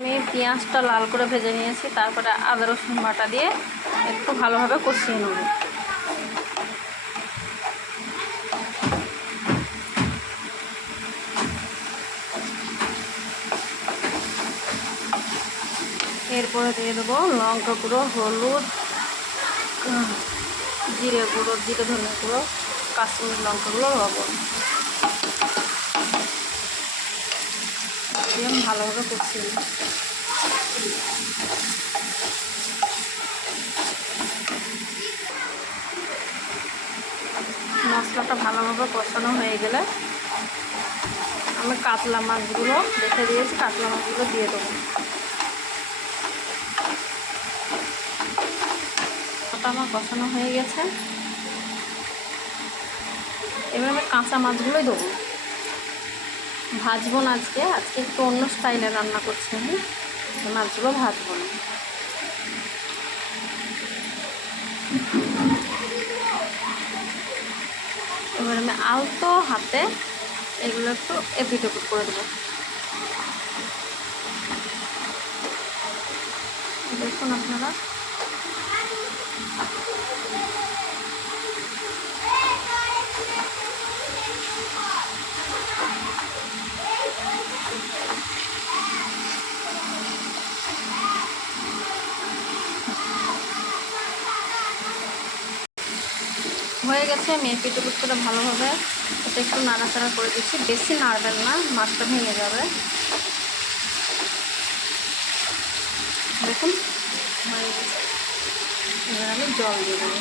আমি পেঁয়াজটা লাল করে ভেজে নিয়েছি, তারপরে আদা রসুন বাটা দিয়ে একটু ভালোভাবে কষিয়ে নেব। এরপরে দিয়ে দেবো লঙ্কা গুঁড়ো, হলুদ, জিরে গুঁড়ো, জিরে ধনে গুঁড়ো, কাশ্মীরি লঙ্কা গুঁড়ো, লবণ দিয়ে ভালোভাবে কষিয়ে নেব। মশলাটা ভালোভাবে কষানো হয়ে গেলে আমি কাতলা মাছগুলো রেখে দিয়েছি, কাতলা মাছগুলো দিয়ে দেবো। ওটা আমার কষানো হয়ে গেছে, এবার আমি কাঁচা মাছগুলোই দেবো। ভাজবো না, আজকে একটু অন্য স্টাইলে রান্না করছি আমি, মাছগুলো ভাজবো না। এবার আমি আলতো হাতে এগুলো একটু এপিট ওপিট করে দেবো। দেখুন আপনারা, হয়ে গেছে। আমি এপিট ওপিট করে ভালোভাবে এটা একটু নাড়াচাড়া করে দিচ্ছি, বেশি নাড়বেন না, মাছটা ভেঙে যাবে। দেখুন হয়ে গেছে, এবার আমি জল দিয়ে দেবো।